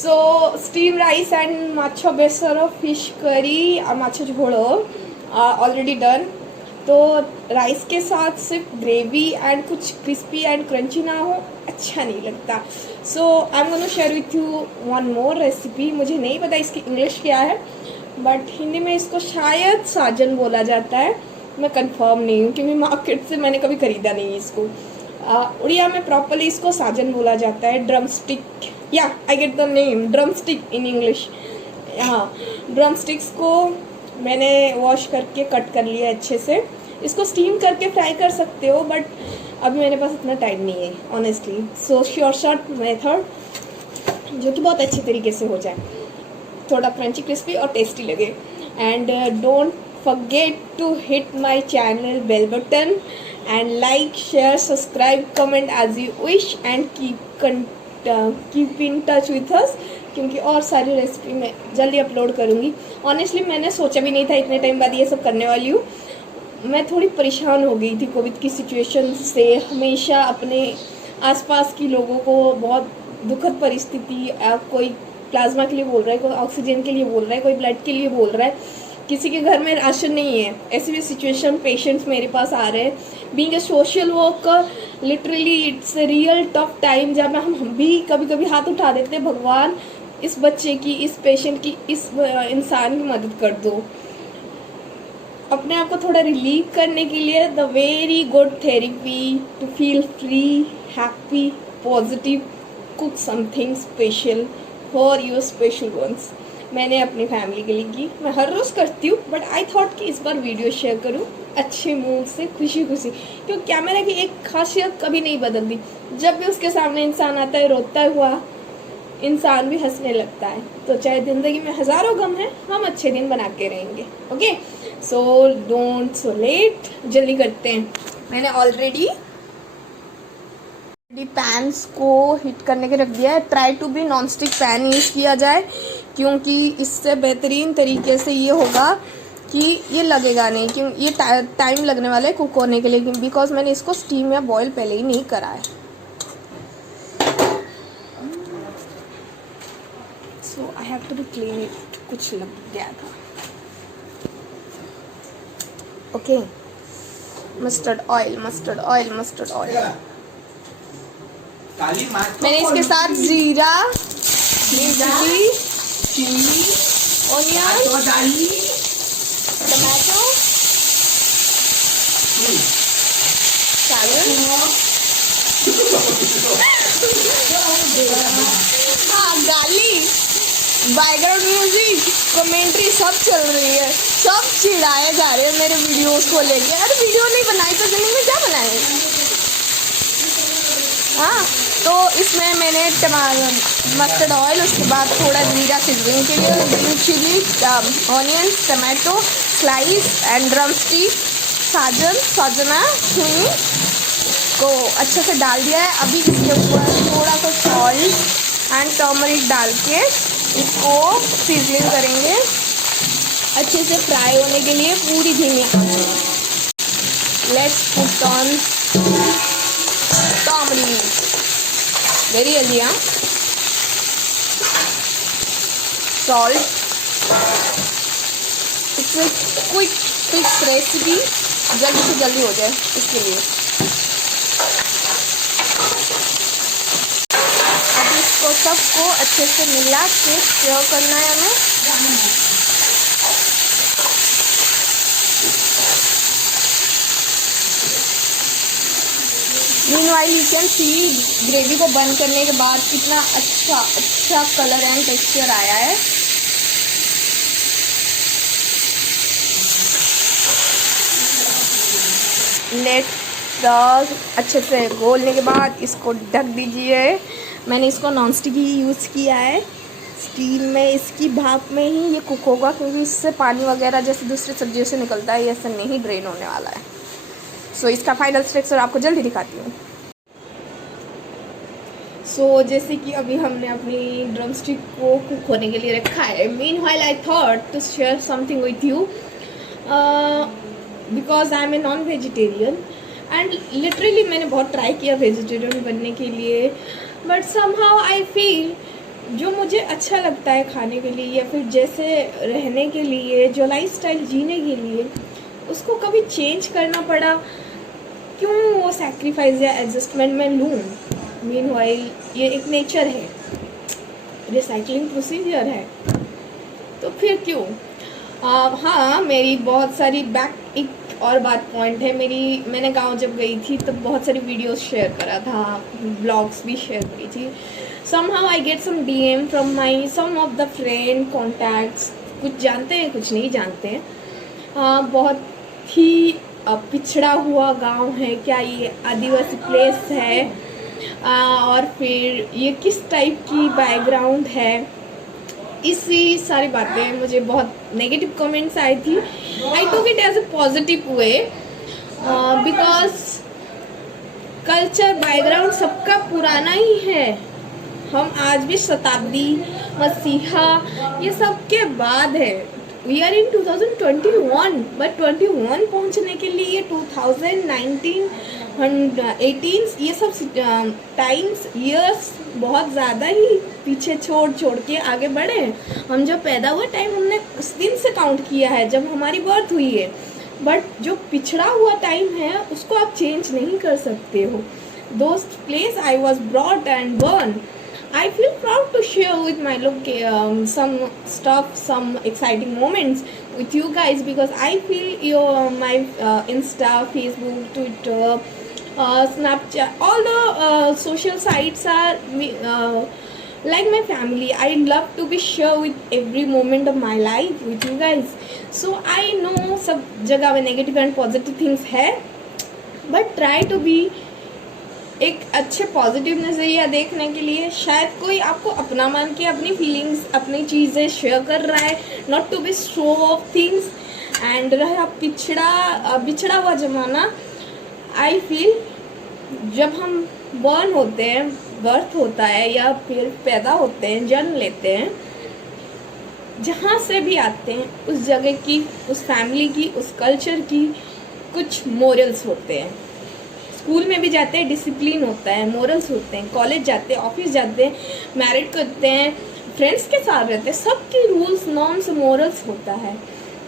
So steam rice and माछो बेसर fish curry माछो झोड़ो ऑलरेडी डन। तो राइस के साथ सिर्फ ग्रेवी एंड कुछ क्रिस्पी एंड क्रंची ना हो अच्छा नहीं लगता। So I am gonna share with you one more recipe. मुझे नहीं पता इसकी इंग्लिश क्या है, बट हिंदी में इसको शायद साजन बोला जाता है, मैं कंफर्म नहीं हूँ क्योंकि मार्केट से मैंने कभी खरीदा नहीं इसको। उड़िया में प्रॉपरली इसको साजन बोला जाता है। ड्रम स्टिक, या I get the name, drum stick in English. हाँ, ड्रम स्टिक्स को मैंने वॉश करके कट कर लिया अच्छे से। इसको स्टीम करके फ्राई कर सकते हो, बट अभी मेरे पास इतना टाइम नहीं है honestly. So sure short method जो कि बहुत अच्छे तरीके से हो जाए, थोड़ा क्रंची क्रिस्पी और टेस्टी लगे। And don't forget to hit my channel bell button and like, share, subscribe, comment as you wish and keep in touch with us, क्योंकि और सारी रेसिपी मैं जल्दी अपलोड करूँगी। ऑनेस्टली मैंने सोचा भी नहीं था इतने टाइम बाद ये सब करने वाली हूँ। मैं थोड़ी परेशान हो गई थी कोविड की सिचुएशन से। हमेशा अपने आसपास की लोगों को बहुत दुखद परिस्थिति, कोई प्लाज्मा के लिए बोल रहा है, कोई ऑक्सीजन के लिए बोल रहा है, कोई ब्लड के लिए बोल रहा है, किसी के घर में राशन नहीं है। ऐसी भी सिचुएशन पेशेंट्स मेरे पास आ रहे हैं। Being a social worker literally it's a real tough time, जब हम भी कभी कभी हाथ उठा देते हैं, भगवान इस बच्चे की, इस पेशेंट की, इस इंसान की मदद कर दो। अपने आप को थोड़ा रिलीव करने के लिए the very good therapy to feel free, happy, positive, cook something special for your special ones. मैंने अपनी फैमिली के लिए की, मैं हर रोज़ करती हूँ, बट आई थॉट कि इस बार वीडियो शेयर करूँ अच्छे मूड से, खुशी खुशी, क्योंकि कैमरा की एक खासियत कभी नहीं बदलती। जब भी उसके सामने इंसान आता है, रोता हुआ इंसान भी हंसने लगता है। तो चाहे ज़िंदगी में हज़ारों गम हैं, हम अच्छे दिन बना के रहेंगे। Okay, so don't so let, जल्दी करते हैं। मैंने ऑलरेडी पैन्स को हीट करने के रख दिया है। Try to be non stick pan use किया जाए, क्योंकि इससे बेहतरीन तरीके से ये होगा कि ये लगेगा नहीं, क्यों ये टाइम लगने वाला है कुक होने के लिए, बिकॉज मैंने इसको स्टीम या बॉईल पहले ही नहीं करा है। So I have to be clean it, कुछ लग गया था। Okay, mustard oil, mustard oil, mustard oil. मैंने इसके साथ जीरा, मिर्ची, चिली, ऑनियन, टमाटो, सैलड, हाँ गाली, बैकग्राउंड म्यूजिक, कमेंट्री सब चल रही है, सब चिढ़ाए जा रहे हैं मेरे वीडियोस को लेके। अरे वीडियो नहीं बनाई तो जिंदगी में क्या बनाए। हाँ, तो इसमें मैंने मस्टर्ड ऑयल, उसके बाद थोड़ा जीरा सीजनिंग के लिए, green chilli, onion, tomato slice and drumstick, साजना छुई को अच्छे से डाल दिया है। अभी इसके ऊपर थोड़ा सा सॉल्ट एंड टर्मरिक डाल के इसको सीजनिंग करेंगे अच्छे से फ्राई होने के लिए, पूरी धीमी आंच में। Let's put on turmeric, very जल्दी, हाँ, सॉल्ट। इसमें क्विक फिक्स रेसिपी जल्दी से जल्दी हो जाए इसके लिए। अब इसको सबको अच्छे से मिला के स्टर करना है हमें। Meanwhile you can C gravy को बंद करने के बाद कितना अच्छा कलर एंड टेक्सचर आया है। लेट अच्छे से घोलने के बाद इसको ढक दीजिए। मैंने इसको नॉन स्टिक ही यूज़ किया है। स्टीम में इसकी भाप में ही ये कुक होगा, क्योंकि इससे पानी वगैरह जैसे दूसरी सब्जियों से निकलता है, ये ऐसा नहीं ड्रेन होने वाला है। सो इसका फाइनल स्ट्रक्चर आपको जल्दी दिखाती हूँ। सो जैसे कि अभी हमने अपनी ड्रम स्टिक को कुक होने के लिए रखा है। Meanwhile I thought to share something with you, because I am a non vegetarian and literally मैंने बहुत ट्राई किया वेजिटेरियन बनने के लिए, बट समहाउ आई फील जो मुझे अच्छा लगता है खाने के लिए या फिर जैसे रहने के लिए, जो लाइफस्टाइल जीने के लिए, उसको कभी चेंज करना पड़ा, क्यों वो सैक्रिफाइस या एडजस्टमेंट में लूँ? मीनवाइल ये एक नेचर है, रिसाइकलिंग प्रोसीजर है, तो फिर क्यों? हाँ, मेरी बहुत सारी एक और बात पॉइंट है मेरी, मैंने गांव जब गई थी तब बहुत सारी वीडियोस शेयर करा था, ब्लॉग्स भी शेयर करी थी. somehow I get some DM from my some of the friend contacts, कुछ जानते हैं कुछ नहीं जानते हैं. बहुत ही पिछड़ा हुआ गांव है क्या, ये आदिवासी प्लेस है, और फिर ये किस टाइप की बैकग्राउंड है, इसी सारी बातें मुझे बहुत नेगेटिव कमेंट्स आई थी. I took it as a positive way, because culture background सबका पुराना ही है. हम आज भी शताब्दी, मसीहा, ये सब के बाद है. वी आर इन 2021, बट 21 पहुंचने के लिए 2019 18 ये सब टाइम्स ईयर्स बहुत ज़्यादा ही पीछे छोड़ के आगे बढ़े. हम जब पैदा हुआ टाइम हमने उस दिन से काउंट किया है जब हमारी बर्थ हुई है, बट जो पिछड़ा हुआ टाइम है उसको आप चेंज नहीं कर सकते हो. Those place I was brought and burn. I feel proud to share with my some stuff, some exciting moments with you guys, because I feel my Insta, Facebook, Twitter, Snapchat, all the social sites are like my family. I love to be share with every moment of my life with you guys. So I know सब जगह में negative and positive things है, but try to be एक अच्छे positive नज़रिया देखने के लिए. शायद कोई आपको अपना मान के अपनी फीलिंग्स, अपनी चीज़ें शेयर कर रहा है, not to be show off things. And रहा बिछड़ा हुआ ज़माना, आई फील जब हम बर्न होते हैं, बर्थ होता है या फिर पैदा होते हैं, जन्म लेते हैं, जहाँ से भी आते हैं उस जगह की, उस फैमिली की, उस कल्चर की कुछ मोरल्स होते हैं. स्कूल में भी जाते हैं, डिसिप्लिन होता है, मोरल्स होते हैं. कॉलेज जाते हैं, ऑफिस जाते हैं, मैरिड करते हैं, फ्रेंड्स के साथ रहते हैं, सबके रूल्स, नॉर्म्स, मोरल्स होता है.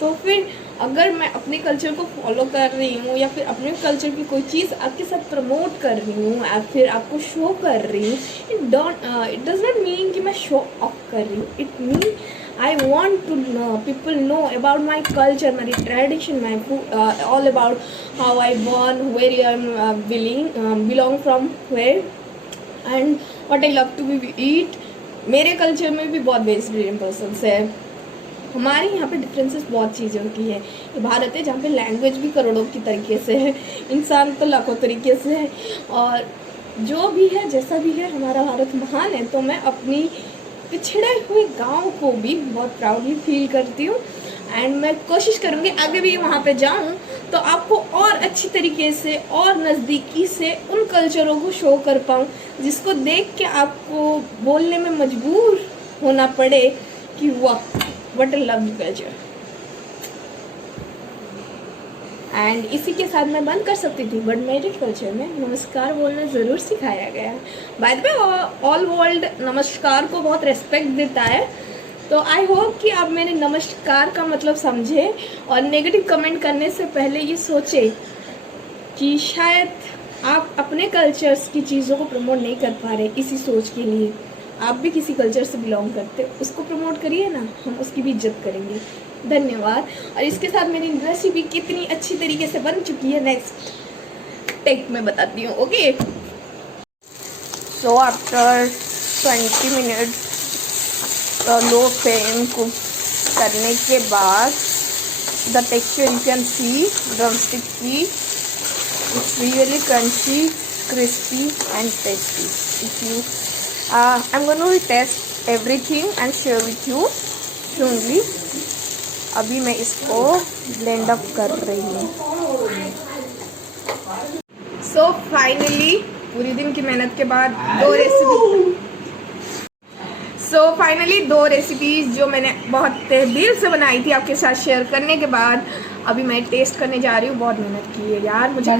तो फिर अगर मैं अपने कल्चर को फॉलो कर रही हूँ या फिर अपने कल्चर की कोई चीज़ आपके साथ प्रमोट कर रही हूँ या फिर आपको शो कर रही हूँ, इट डज नॉट मीन कि मैं शो ऑफ कर रही हूँ. It mean I want to know, people know about my culture, my tradition, my food, all about how I born, where I am belong from, where, and what I love to eat. मेरे culture में भी बहुत vegetarian persons है. हमारे यहाँ पे differences बहुत चीज़ों की है. ये भारत है जहाँ पे लैंग्वेज भी करोड़ों की तरीके से है, इंसान तो लाखों तरीके से है, और जो भी है जैसा भी है हमारा भारत महान है. तो मैं अपनी पिछड़े हुए गांव को भी बहुत प्राउडली फील करती हूँ. एंड मैं कोशिश करूँगी आगे भी वहाँ पे जाऊँ तो आपको और अच्छी तरीके से और नज़दीकी से उन कल्चरों को शो कर पाऊँ, जिसको देख के आपको बोलने में मजबूर होना पड़े कि वाह, what a lovely culture. And इसी के साथ मैं बंद कर सकती थी, बट मेरे कल्चर में नमस्कार बोलना ज़रूर सिखाया गया. By the way all world नमस्कार को बहुत रेस्पेक्ट देता है. तो आई होप कि आप मेरे नमस्कार का मतलब समझे और नेगेटिव कमेंट करने से पहले ये सोचे कि शायद आप अपने कल्चर्स की चीज़ों को प्रमोट नहीं कर पा रहे. इसी सोच के लिए आप भी किसी कल्चर से बिलोंग करते, उसको प्रमोट करिए ना, हम उसकी भी इज्जत करेंगे. धन्यवाद. और इसके साथ मेरी रेसिपी कितनी अच्छी तरीके से बन चुकी है नेक्स्ट टेक में बताती हूँ. Okay, so after 20 minutes low flame cook करने के बाद the texture you can see drumstick की, it's really crunchy, crispy and tasty. If you I'm going to test everything and share with you soonly. अभी मैं इसको blend up कर रही हूँ. सो फाइनली पूरी दिन की मेहनत के बाद दो रेसिपीज जो मैंने बहुत दिल से बनाई थी आपके साथ शेयर करने के बाद अभी मैं टेस्ट करने जा रही हूँ. बहुत मेहनत की है यार मुझे.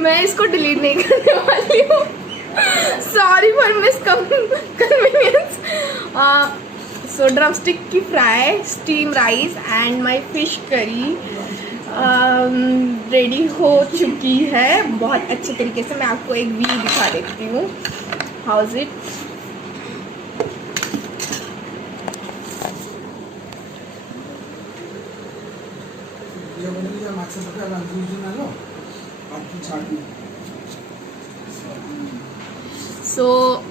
मैं इसको डिलीट नहीं करने वाली हूँ, sorry for miss convenience. So drumstick की fry, steam rice and my fish curry ready हो चुकी है बहुत अच्छे तरीके से। मैं आपको एक व्यू दिखा देती हूँ, हाउ इज इट। सो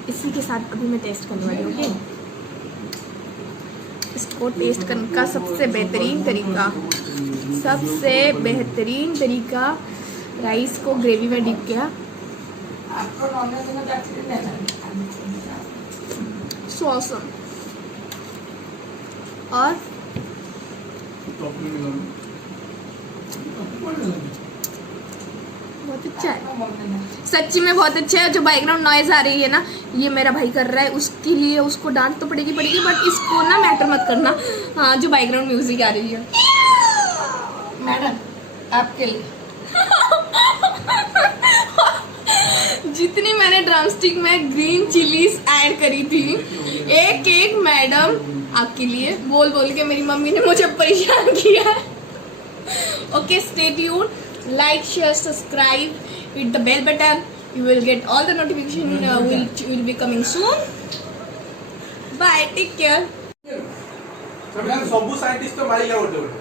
इसी के साथ अभी मैं टेस्ट करने वाली हूँ। ओके, इसको टेस्ट करने का सबसे बेहतरीन तरीका राइस को ग्रेवी में डिप किया। So awesome. और बहुत अच्छा है, सच्ची में बहुत अच्छा है। जो बैकग्राउंड नॉइज आ रही है ना, ये मेरा भाई कर रहा है, उसके लिए उसको डांट तो पड़ेगी, बट इसको ना मैटर मत करना। हाँ, जो बैकग्राउंड म्यूजिक आ रही है मैडम आपके लिए। जितनी मैंने ड्रमस्टिक में ग्रीन चिलीज ऐड करी थी, एक मैडम आपके लिए बोल के मेरी मम्मी ने मुझे परेशान किया है। Okay, stay tune, like, share, subscribe, hit the bell button, you will get all the notification will be coming soon. Bye, take care. ସବୁ ସାଇଣ୍ଟିଷ୍ଟ ତ ମାରିଲା ଗୋଟେ ଗୋଟେ।